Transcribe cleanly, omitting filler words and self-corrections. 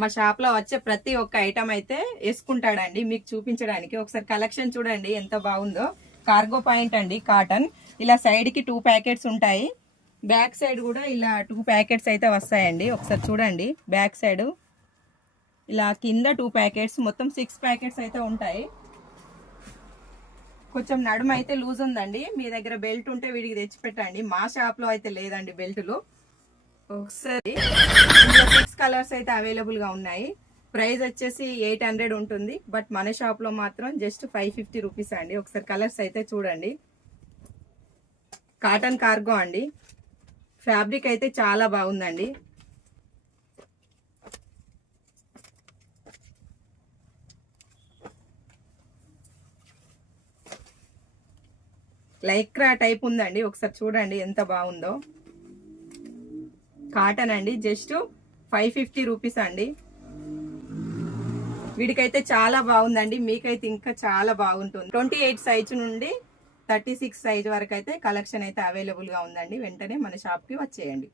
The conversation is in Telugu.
మా షాప్ లో వచ్చే ప్రతి ఒక్క ఐటమ్ అయితే వేసుకుంటాడండి. మీకు చూపించడానికి ఒకసారి కలెక్షన్ చూడండి ఎంత బాగుందో. కార్గో పాయింట్ అండి, కాటన్. ఇలా సైడ్ కి 2 ప్యాకెట్స్ ఉంటాయి. బ్యాక్ సైడ్ కూడా ఇలా 2 ప్యాకెట్స్ అయితే వస్తాయండి. ఒకసారి చూడండి బ్యాక్ సైడ్. ఇలా కింద 2 ప్యాకెట్స్, మొత్తం 6 ప్యాకెట్స్ అయితే ఉంటాయి. కొంచెం నడుము అయితే లూజ్ ఉందండి. మీ దగ్గర బెల్ట్ ఉంటే వీడికి తెచ్చి పెట్టండి. మా షాప్ లో అయితే లేదండి బెల్టులు. ఒకసారి 6 కలర్స్ అయితే అవైలబుల్ గా ఉన్నాయి. ప్రైస్ వచ్చేసి 800 ఉంటుంది. బట్ మన షాప్ లో మాత్రం జస్ట్ 550 రూపీస్ అండి. ఒకసారి కలర్స్ అయితే చూడండి. కాటన్ కార్గో అండి. ఫ్యాబ్రిక్ అయితే చాలా బాగుందండి. లైక్రా టైప్ ఉందండి. ఒకసారి చూడండి ఎంత బాగుందో. కాటన్ అండి, జస్ట్ 550 రూపీస్ అండి. వీడికైతే చాలా బాగుందండి. మీకైతే ఇంకా చాలా బాగుంటుంది. 28 సైజ్ నుండి 36 సైజ్ వరకు అయితే కలెక్షన్ అయితే అవైలబుల్ గా ఉందండి. వెంటనే మన షాప్ కి వచ్చేయండి.